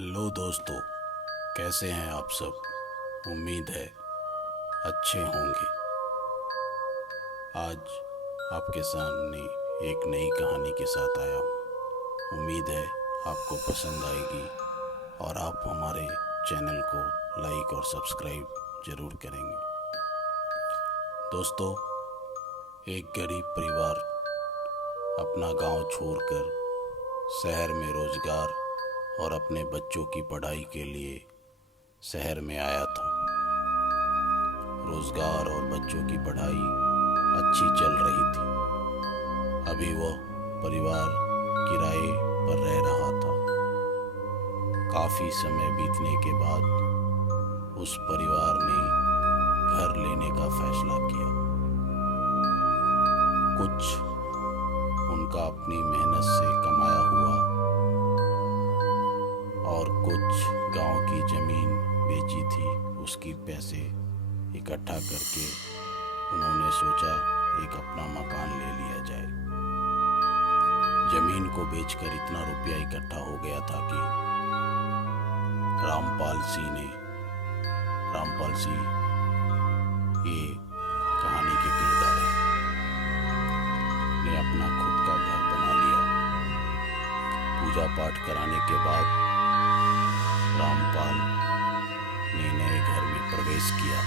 Hello दोस्तों, कैसे हैं आप सब। उम्मीद है अच्छे होंगे। आज आपके सामने एक नई कहानी के साथ आया हूँ। उम्मीद है आपको पसंद आएगी और आप हमारे चैनल को लाइक और सब्सक्राइब ज़रूर करेंगे। दोस्तों, एक गरीब परिवार अपना गांव छोड़कर शहर में रोज़गार और अपने बच्चों की पढ़ाई के लिए शहर में आया था। रोज़गार और बच्चों की पढ़ाई अच्छी चल रही थी। अभी वह परिवार किराए पर रह रहा था। काफ़ी समय बीतने के बाद उस परिवार ने घर लेने का फैसला किया। कुछ उनका अपनी मेहनत से कमाया हुआ और कुछ गांव की ज़मीन बेची थी, उसकी पैसे इकट्ठा करके उन्होंने सोचा एक अपना मकान ले लिया जाए। ज़मीन को बेचकर इतना रुपया इकट्ठा हो गया था कि रामपाल सिंह ये कहानी के किरदार है, ने अपना खुद का घर बना लिया। पूजा पाठ कराने के बाद रामपाल ने नए घर में प्रवेश किया।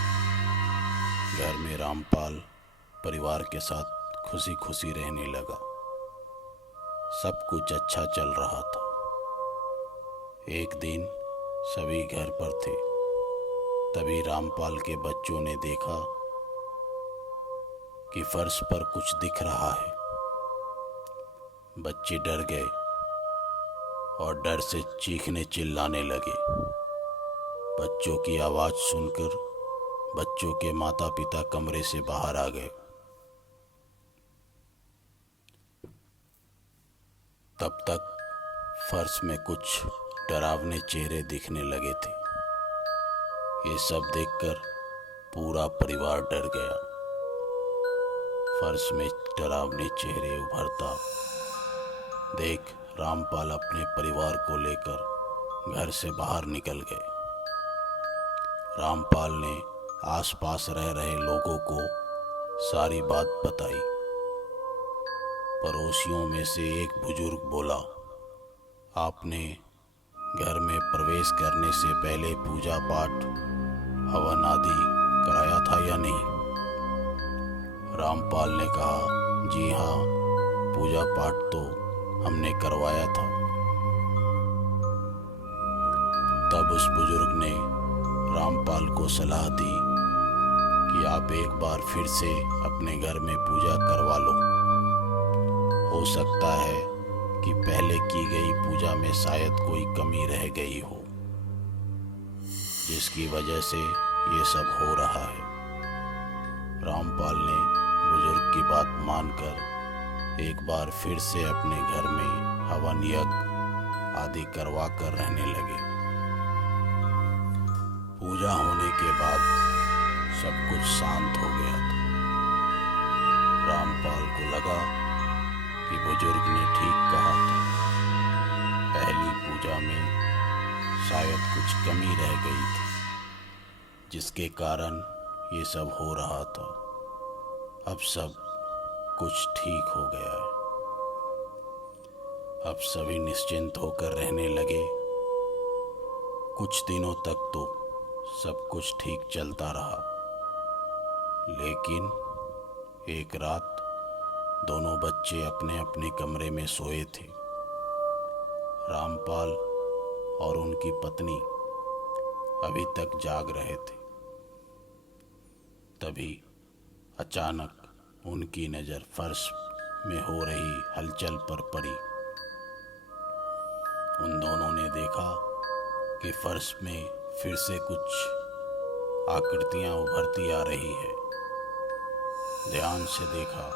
घर में रामपाल परिवार के साथ खुशी खुशी रहने लगा। सब कुछ अच्छा चल रहा था। एक दिन सभी घर पर थे, तभी रामपाल के बच्चों ने देखा कि फर्श पर कुछ दिख रहा है। बच्चे डर गए और डर से चीखने चिल्लाने लगे। बच्चों की आवाज़ सुनकर बच्चों के माता पिता कमरे से बाहर आ गए। तब तक फर्श में कुछ डरावने चेहरे दिखने लगे थे। ये सब देखकर पूरा परिवार डर गया। फर्श में डरावने चेहरे उभरता देख रामपाल अपने परिवार को लेकर घर से बाहर निकल गए। रामपाल ने आसपास रह रहे लोगों को सारी बात बताई। पड़ोसियों में से एक बुजुर्ग बोला, आपने घर में प्रवेश करने से पहले पूजा पाठ हवन आदि कराया था या नहीं। रामपाल ने कहा, जी हाँ, पूजा पाठ तो हमने करवाया था। तब उस बुजुर्ग ने रामपाल को सलाह दी कि आप एक बार फिर से अपने घर में पूजा करवा लो। हो सकता है कि पहले की गई पूजा में शायद कोई कमी रह गई हो, जिसकी वजह से ये सब हो रहा है। रामपाल ने बुजुर्ग की बात मानकर एक बार फिर से अपने घर में हवन यज्ञ आदि करवा कर रहने लगे। पूजा होने के बाद सब कुछ शांत हो गया था। रामपाल को लगा कि बुजुर्ग ने ठीक कहा था। पहली पूजा में शायद कुछ कमी रह गई थी, जिसके कारण ये सब हो रहा था। अब सब कुछ ठीक हो गया है। अब सभी निश्चिंत होकर रहने लगे। कुछ दिनों तक तो सब कुछ ठीक चलता रहा, लेकिन एक रात दोनों बच्चे अपने अपने कमरे में सोए थे। रामपाल और उनकी पत्नी अभी तक जाग रहे थे। तभी अचानक उनकी नज़र फर्श में हो रही हलचल पर पड़ी। उन दोनों ने देखा कि फर्श में फिर से कुछ आकृतियां उभरती आ रही है। ध्यान से देखा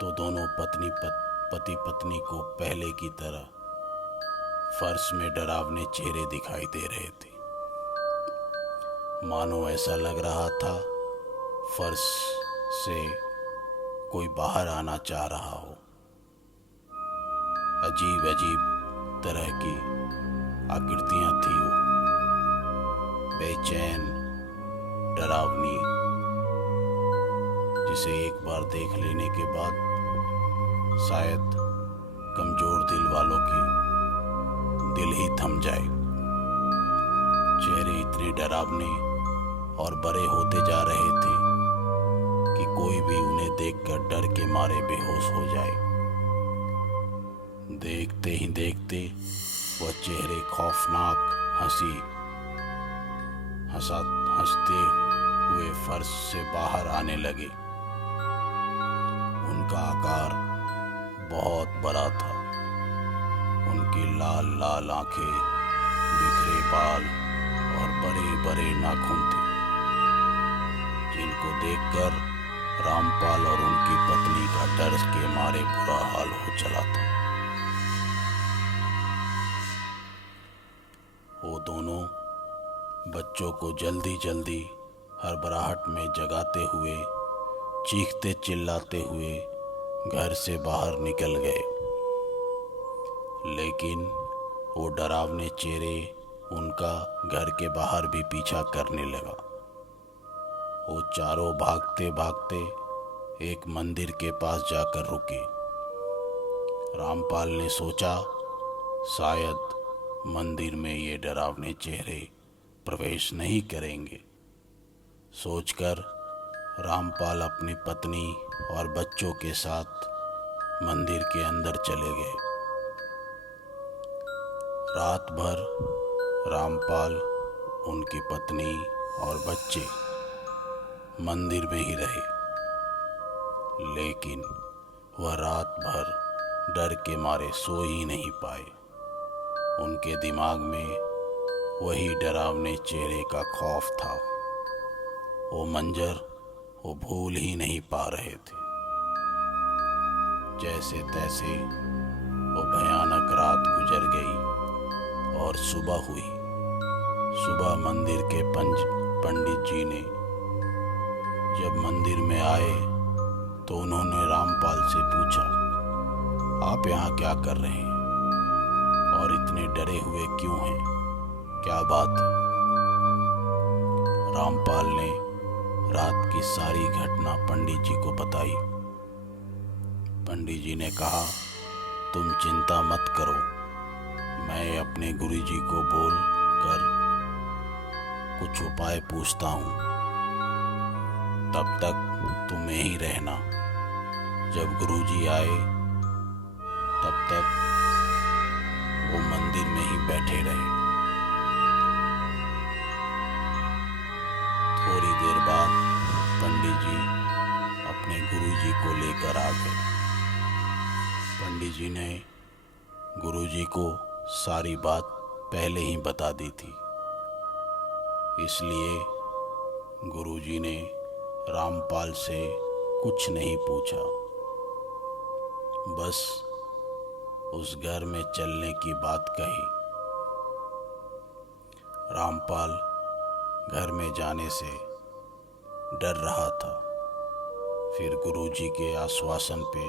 तो दोनों पति पत्नी को पहले की तरह फर्श में डरावने चेहरे दिखाई दे रहे थे। मानो ऐसा लग रहा था फर्श से कोई बाहर आना चाह रहा हो। अजीब अजीब तरह की आकृतियां थी वो, बेचैन, डरावनी, जिसे एक बार देख लेने के बाद शायद कमजोर दिल वालों की दिल ही थम जाए। चेहरे इतने डरावने और बड़े होते जा रहे थे कि कोई भी उन्हें देखकर डर के मारे बेहोश हो जाए। देखते ही देखते वह चेहरे खौफनाक हंसते हुए फर्श से बाहर आने लगे। उनका आकार बहुत बड़ा था। उनकी लाल लाल आंखें, बिखरे बाल और बड़े बड़े नाखून थे, जिनको देखकर रामपाल और उनकी पत्नी का डर के मारे बुरा हाल हो चला था। वो दोनों बच्चों को जल्दी जल्दी हड़बड़ाहट में जगाते हुए, चीखते चिल्लाते हुए घर से बाहर निकल गए। लेकिन वो डरावने चेहरे उनका घर के बाहर भी पीछा करने लगा। वो चारों भागते भागते एक मंदिर के पास जाकर रुके। रामपाल ने सोचा शायद मंदिर में ये डरावने चेहरे प्रवेश नहीं करेंगे। सोचकर रामपाल अपनी पत्नी और बच्चों के साथ मंदिर के अंदर चले गए। रात भर रामपाल, उनकी पत्नी और बच्चे मंदिर में ही रहे, लेकिन वह रात भर डर के मारे सो ही नहीं पाए। उनके दिमाग में वही डरावने चेहरे का खौफ था। वो मंजर वो भूल ही नहीं पा रहे थे। जैसे तैसे वो भयानक रात गुजर गई और सुबह हुई। सुबह मंदिर के पंडित जी ने जब मंदिर में आए तो उन्होंने रामपाल से पूछा, आप यहाँ क्या कर रहे हैं और इतने डरे हुए क्यों हैं, क्या बात है? रामपाल ने रात की सारी घटना पंडित जी को बताई। पंडित जी ने कहा, तुम चिंता मत करो, मैं अपने गुरुजी को बोल कर कुछ उपाय पूछता हूँ, तब तक तुम यहीं रहना। जब गुरुजी आए तब तक वो मंदिर में ही बैठे रहे। थोड़ी देर बाद पंडित जी अपने गुरुजी को लेकर आ गए। पंडित जी ने गुरुजी को सारी बात पहले ही बता दी थी, इसलिए गुरुजी ने रामपाल से कुछ नहीं पूछा, बस उस घर में चलने की बात कही। रामपाल घर में जाने से डर रहा था। फिर गुरुजी के आश्वासन पे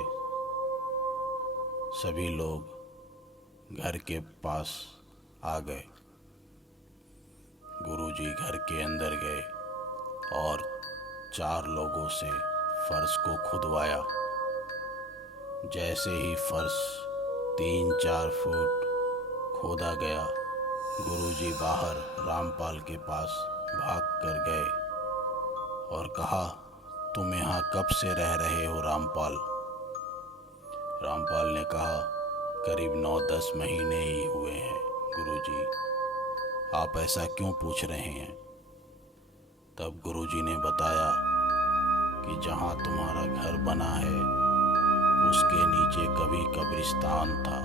सभी लोग घर के पास आ गए। गुरुजी घर के अंदर गए और 4 लोगों से फर्श को खुदवाया। जैसे ही फर्श 3-4 फुट खोदा गया, गुरुजी बाहर रामपाल के पास भाग कर गए और कहा, तुम यहाँ कब से रह रहे हो रामपाल? रामपाल ने कहा, करीब 9-10 महीने ही हुए हैं गुरुजी, आप ऐसा क्यों पूछ रहे हैं? तब गुरुजी ने बताया कि जहाँ तुम्हारा घर बना है उसके नीचे कभी कब्रिस्तान था,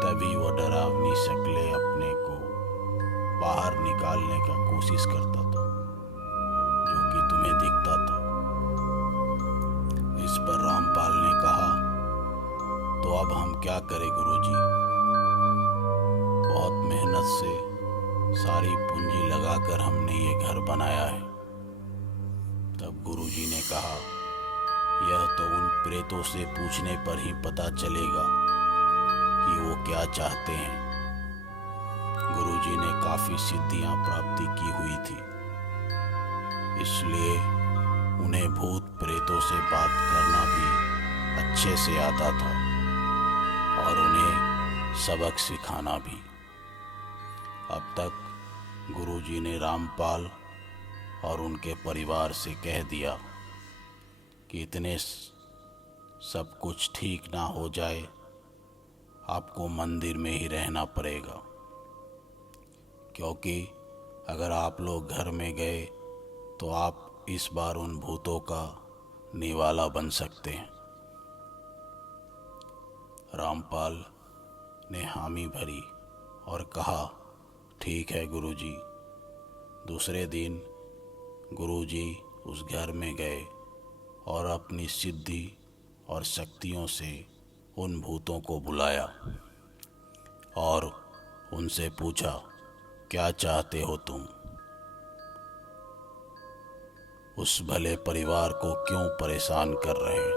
तभी वो डरावनी शक्लें अपने को बाहर निकालने का कोशिश करता था, जो कि तुम्हें दिखता था। इस पर रामपाल ने कहा, तो अब हम क्या करें गुरुजी? बहुत मेहनत से सारी पूंजी लगाकर हमने ये घर बनाया है। तब गुरुजी ने कहा, यह तो उन प्रेतों से पूछने पर ही पता चलेगा कि वो क्या चाहते हैं। काफ़ी सिद्धियां प्राप्ति की हुई थी, इसलिए उन्हें भूत प्रेतों से बात करना भी अच्छे से आता था और उन्हें सबक सिखाना भी। अब तक गुरुजी ने रामपाल और उनके परिवार से कह दिया कि इतने सब कुछ ठीक ना हो जाए, आपको मंदिर में ही रहना पड़ेगा, क्योंकि अगर आप लोग घर में गए तो आप इस बार उन भूतों का निवाला बन सकते हैं। रामपाल ने हामी भरी और कहा, ठीक है गुरुजी। दूसरे दिन गुरुजी उस घर में गए और अपनी सिद्धि और शक्तियों से उन भूतों को बुलाया और उनसे पूछा, क्या चाहते हो तुम? उस भले परिवार को क्यों परेशान कर रहे हैं?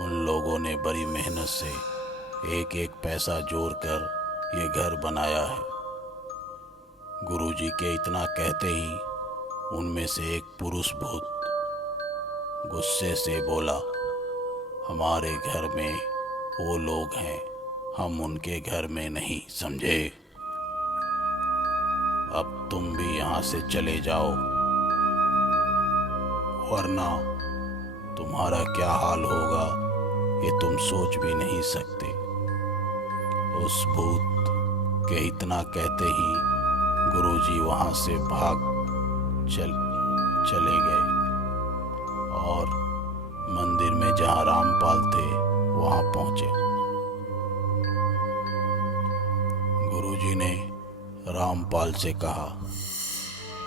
उन लोगों ने बड़ी मेहनत से एक एक पैसा जोड़कर ये घर बनाया है। गुरुजी के इतना कहते ही उनमें से एक पुरुष भूत गुस्से से बोला, हमारे घर में वो लोग हैं, हम उनके घर में नहीं, समझे? अब तुम भी यहाँ से चले जाओ, वरना तुम्हारा क्या हाल होगा ये तुम सोच भी नहीं सकते। उस भूत के इतना कहते ही गुरुजी वहाँ से भाग चले गए और मंदिर में जहाँ रामपाल थे वहाँ पहुँचे। गुरुजी ने रामपाल से कहा,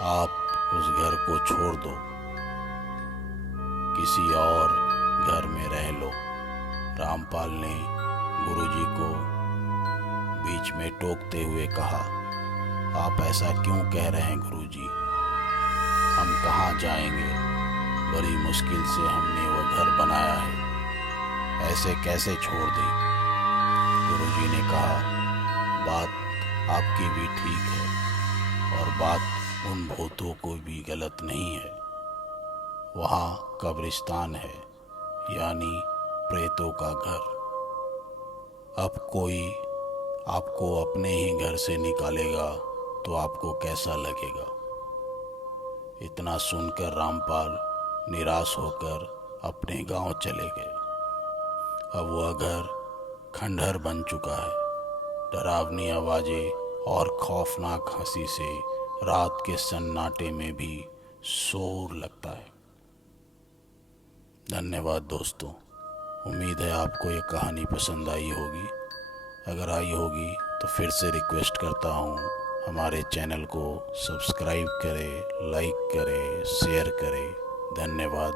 आप उस घर को छोड़ दो, किसी और घर में रह लो। रामपाल ने गुरुजी को बीच में टोकते हुए कहा, आप ऐसा क्यों कह रहे हैं गुरुजी? हम कहाँ जाएंगे? बड़ी मुश्किल से हमने वो घर बनाया है, ऐसे कैसे छोड़ दें? गुरुजी ने कहा, बात आपकी भी ठीक है और बात उन भूतों को भी गलत नहीं है। वहाँ कब्रिस्तान है, यानी प्रेतों का घर। अब कोई आपको अपने ही घर से निकालेगा तो आपको कैसा लगेगा? इतना सुनकर रामपाल निराश होकर अपने गांव चले गए। अब वह घर खंडहर बन चुका है। डरावनी आवाजें और खौफनाक हंसी से रात के सन्नाटे में भी शोर लगता है। धन्यवाद दोस्तों, उम्मीद है आपको ये कहानी पसंद आई होगी। अगर आई होगी तो फिर से रिक्वेस्ट करता हूँ, हमारे चैनल को सब्सक्राइब करें, लाइक करें, शेयर करें। धन्यवाद।